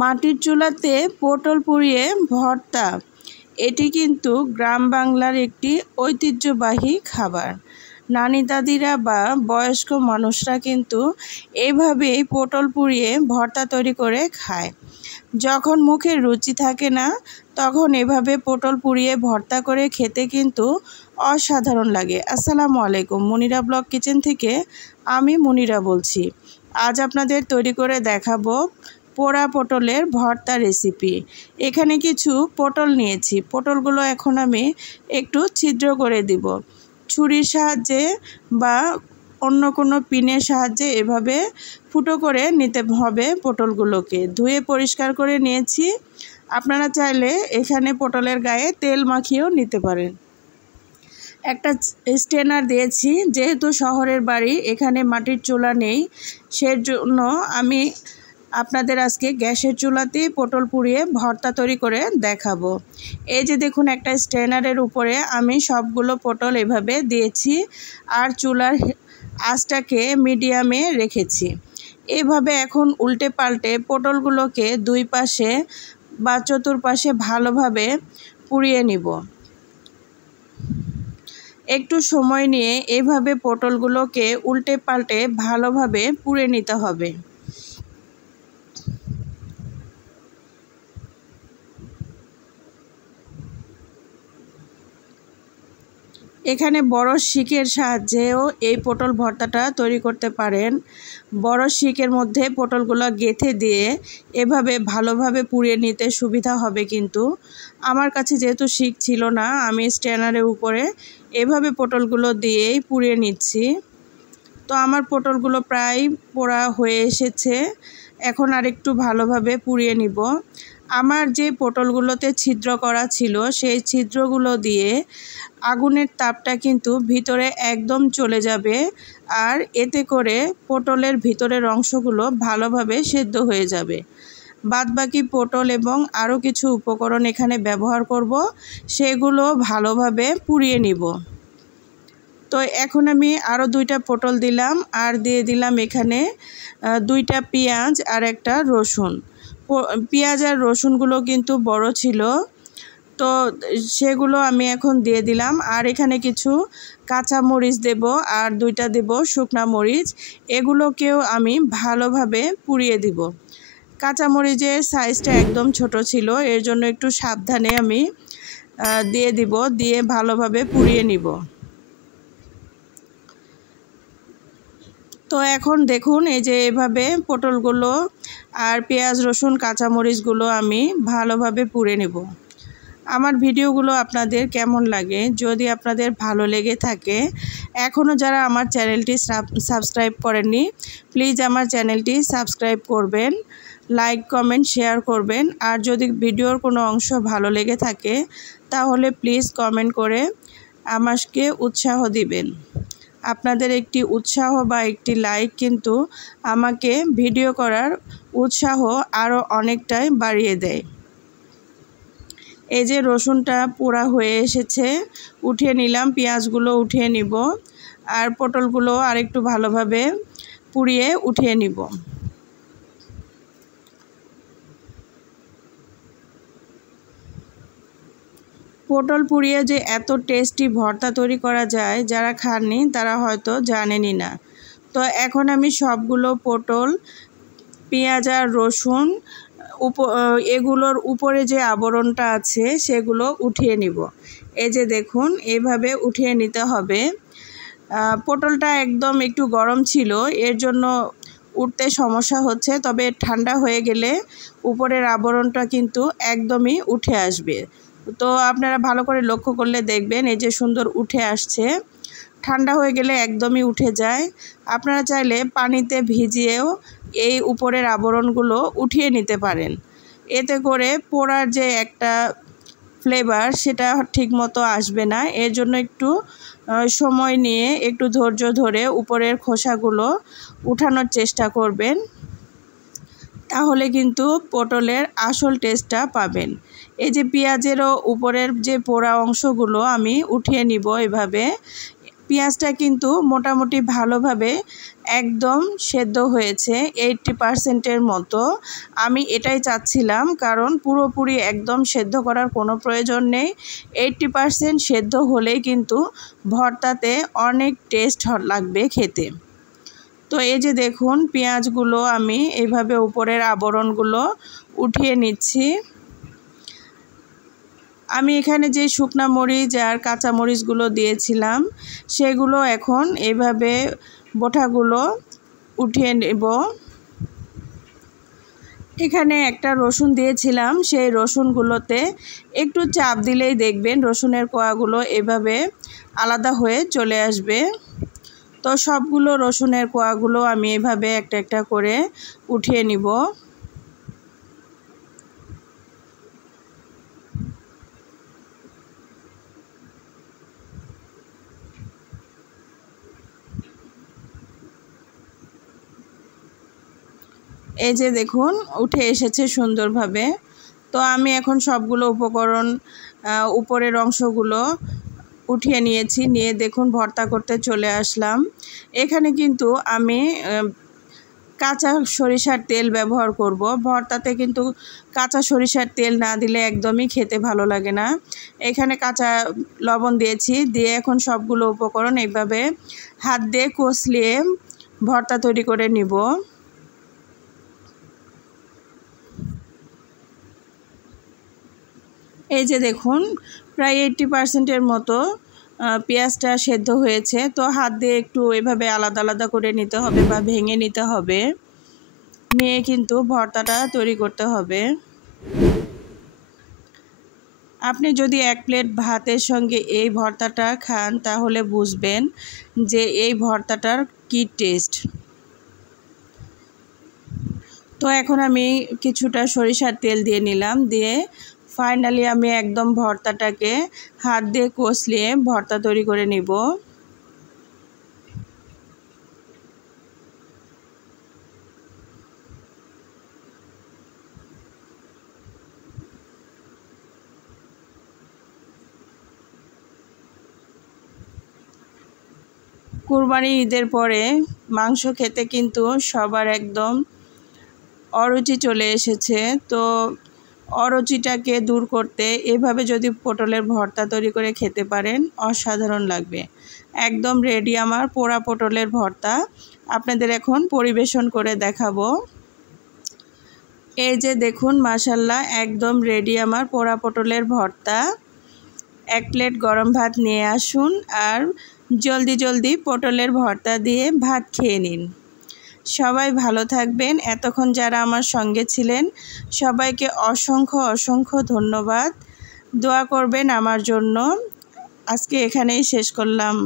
মাটির চুলাতে পটল পুড়িয়ে ভর্তা, এটি কিন্তু গ্রাম বাংলার একটি ঐতিহ্যবাহী খাবার। নানি দাদিরা বা বয়স্ক মানুষরা কিন্তু এইভাবেই পটল পুড়িয়ে ভর্তা তৈরি করে খায়। যখন মুখে রুচি থাকে না, তখন এভাবে পটল পুড়িয়ে ভর্তা করে খেতে কিন্তু অসাধারণ লাগে। আসসালামু আলাইকুম, মুনিরা ব্লগ কিচেন থেকে আমি মুনিরা বলছি। আজ আপনাদের তৈরি করে দেখাবো পোড়া পটলের ভর্তা রেসিপি। এখানে কিছু পটল নিয়েছি, পটলগুলো এখন আমি একটু ছিদ্র করে দিব। ছুরির সাহায্যে বা অন্য কোনো পিনের সাহায্যে এভাবে ফুটো করে নিতে হবে। পটলগুলোকে ধুয়ে পরিষ্কার করে নিয়েছি। আপনারা চাইলে এখানে পটলের গায়ে তেল মাখিয়েও নিতে পারেন। একটা স্ট্রেনার দিয়েছি, যেহেতু শহরের বাড়ি, এখানে মাটির চুলা নেই, সেজন্য আমি আপনাদের আজকে গ্যাসের চুলাতেই পটল পুড়িয়ে ভর্তা তৈরি করে দেখাবো। এই যে দেখুন, একটা স্ট্রেনারের উপরে আমি সবগুলো পটল এভাবে দিয়েছি আর চুলার আঁচটাকে মিডিয়ামে রেখেছি। এভাবে এখন উল্টে পাল্টে পটলগুলোকে দুই পাশে বা চতুর্পাশে ভালোভাবে পুড়িয়ে নিব। একটু সময় নিয়ে এইভাবে পটলগুলোকে উল্টে পাল্টে ভালোভাবে পুড়ে নিতে হবে। এখানে বড় শিকের সাহায্যেও এই পটল ভর্তাটা তৈরি করতে পারেন। বড় শিকের মধ্যে পটলগুলো গেঁথে দিয়ে এভাবে ভালোভাবে পুড়িয়ে নিতে সুবিধা হবে। কিন্তু আমার কাছে যেহেতু শিক ছিল না, আমি স্ট্যানারের উপরে এভাবে পটলগুলো দিয়েই পুড়িয়ে নিচ্ছি। তো আমার পটলগুলো প্রায় পোড়া হয়ে এসেছে, এখন আরেকটু ভালোভাবে পুড়িয়ে নিব। আমার যে পটলগুলোতে ছিদ্র করা ছিল, সেই ছিদ্রগুলো দিয়ে আগুনের তাপটা কিন্তু ভিতরে একদম চলে যাবে, আর এতে করে পটলের ভিতরের অংশগুলো ভালোভাবে সেদ্ধ হয়ে যাবে। বাদবাকি পটল এবং আরও কিছু উপকরণ এখানে ব্যবহার করব, সেগুলো ভালোভাবে পুড়িয়ে নিব। তো এখন আমি আরও 2টা পটল দিলাম, আর দিয়ে দিলাম এখানে 2টা পেঁয়াজ আর একটা রসুন। পেঁয়াজ আর রসুনগুলো কিন্তু বড় ছিল, তো সেগুলো আমি এখন দিয়ে দিলাম। আর এখানে কিছু কাঁচা মরিচ দেব, আর 2টা দেব শুকনা মরিচ। এগুলোকেও আমি ভালোভাবে পুড়িয়ে দিব। কাঁচা মরিচের সাইজটা একদম ছোট ছিল, এর জন্য একটু সাবধানে আমি দিয়ে দিব, দিয়ে ভালোভাবে পুড়িয়ে নিব। তো এখন দেখুন, এই যে এভাবে পটলগুলো আর পেঁয়াজ রসুন কাঁচামরিচগুলো আমি ভালোভাবে পুড়ে নেব। আমার ভিডিওগুলো আপনাদের কেমন লাগে? যদি আপনাদের ভালো লেগে থাকে, এখনও যারা আমার চ্যানেলটি সাবস্ক্রাইব করেননি, প্লিজ আমার চ্যানেলটি সাবস্ক্রাইব করবেন, লাইক কমেন্ট শেয়ার করবেন। আর যদি ভিডিওর কোনো অংশ ভালো লেগে থাকে, তাহলে প্লিজ কমেন্ট করে আমাকে উৎসাহ দিবেন। আপনাদের একটি উৎসাহ বা একটি লাইক কিন্তু আমাকে ভিডিও করার উৎসাহ আরও অনেকটাই বাড়িয়ে দেয়। এই যে রসুনটা পোড়া হয়ে এসেছে, উঠিয়ে নিলাম, পেঁয়াজগুলো উঠিয়ে নিব, আর পটলগুলো আরেকটু ভালোভাবে পুড়িয়ে উঠিয়ে নিব। পটল পুড়িয়ে যে এত টেস্টি ভর্তা তৈরি করা যায়, যারা খাননি তারা হয়তো জানেনই না। তো এখন আমি সবগুলো পটল, পেঁয়াজ আর রসুন এগুলোর উপরে যে আবরণটা আছে সেগুলো উঠিয়ে নিব। এই যে দেখুন, এইভাবে উঠিয়ে নিতে হবে। পটলটা একদম একটু গরম ছিল, এর জন্য উঠতে সমস্যা হচ্ছে, তবে ঠান্ডা হয়ে গেলে উপরের আবরণটা কিন্তু একদমই উঠে আসবে। তো আপনারা ভালো করে লক্ষ্য করলে দেখবেন, এই যে সুন্দর উঠে আসছে। ঠান্ডা হয়ে গেলে একদমই উঠে যায়। আপনারা চাইলে পানিতে ভিজিয়েও এই উপরের আবরণগুলো উঠিয়ে নিতে পারেন। এতে করে পোড়ার যে একটা ফ্লেভার, সেটা ঠিকমতো আসবে না। এর জন্য একটু সময় নিয়ে, একটু ধৈর্য ধরে উপরের খোসাগুলো উঠানোর চেষ্টা করবেন, তাহলে কিন্তু পটলের আসল টেস্টটা পাবেন। এই যে পেঁয়াজেরও উপরের যে পোড়া অংশগুলো আমি উঠিয়ে নিব এভাবে। পেঁয়াজটা কিন্তু মোটামুটি ভালোভাবে একদম সেদ্ধ হয়েছে 80%-এর মতো। আমি এটাই চাচ্ছিলাম, কারণ পুরোপুরি একদম সেদ্ধ করার কোনো প্রয়োজন নেই। 80% সেদ্ধ হলেই কিন্তু ভর্তাতে অনেক টেস্ট লাগবে খেতে। তো এই যে দেখুন, পেঁয়াজগুলো আমি এইভাবে উপরের আবরণগুলো উঠিয়ে নিচ্ছি। আমি এখানে যে শুকনা মরিচ আর কাঁচা মরিচগুলো দিয়েছিলাম সেগুলো এখন এইভাবে বোঁটাগুলো উঠিয়ে নেব। এখানে একটা রসুন দিয়েছিলাম, সেই রসুনগুলোতে একটু চাপ দিলেই দেখবেন রসুনের কোয়াগুলো এভাবে আলাদা হয়ে চলে আসবে। তো সবগুলো রসুনের কোয়াগুলো আমি এভাবে একটা একটা করে উঠিয়ে নিব। এই যে দেখুন, উঠে এসেছে সুন্দরভাবে। তো আমি এখন সবগুলো উপকরণ উপরের অংশগুলো উঠিয়ে নিয়েছি, নিয়ে দেখুন ভর্তা করতে চলে আসলাম। এখানে কিন্তু আমি কাঁচা সরিষার তেল ব্যবহার করব। ভর্তাতে কিন্তু কাঁচা সরিষার তেল না দিলে একদমই খেতে ভালো লাগে না। এখানে কাঁচা লবণ দিয়েছি, দিয়ে এখন সবগুলো উপকরণ এইভাবে হাত দিয়ে কষলিয়ে ভর্তা তৈরি করে নিব। এই যে দেখুন, প্রায় 80%-এর মতো পেঁয়াজটা সেদ্ধ হয়েছে। তো হাত দিয়ে একটু এভাবে আলাদা আলাদা করে নিতে হবে বা ভেঙে নিতে হবে, নিয়ে কিন্তু ভর্তাটা তৈরি করতে হবে। আপনি যদি 1 প্লেট ভাতের সঙ্গে এই ভর্তাটা খান তাহলে বুঝবেন যে এই ভর্তাটার কী টেস্ট। তো এখন আমি কিছুটা সরিষার তেল দিয়ে নিলাম, দিয়ে ফাইনালি আমি একদম ভর্তাটাকে হাত দিয়ে কষলিয়ে ভর্তা তৈরি করে নিব। কুরবানি ঈদের পরে মাংস খেতে কিন্তু সবার একদম অরুচি চলে এসেছে। তো অরুচিটাকে দূর করতে এভাবে যদি পটলের ভর্তা তৈরি করে খেতে পারেন, অসাধারণ লাগবে। একদম রেডি আমার পোড়া পটলের ভর্তা। আপনাদের এখন পরিবেশন করে দেখাবো। এই যে দেখুন, মাশাআল্লাহ একদম রেডি আমার পোড়া পটলের ভর্তা। 1 প্লেট গরম ভাত নিয়ে আসুন আর জলদি জলদি পটলের ভর্তা দিয়ে ভাত খেয়ে নিন। সবাই ভালো থাকবেন। এতক্ষণ যারা আমার সঙ্গে ছিলেন সবাইকে অসংখ্য অসংখ্য ধন্যবাদ। দোয়া করবেন আমার জন্য। আজকে এখানেই শেষ করলাম।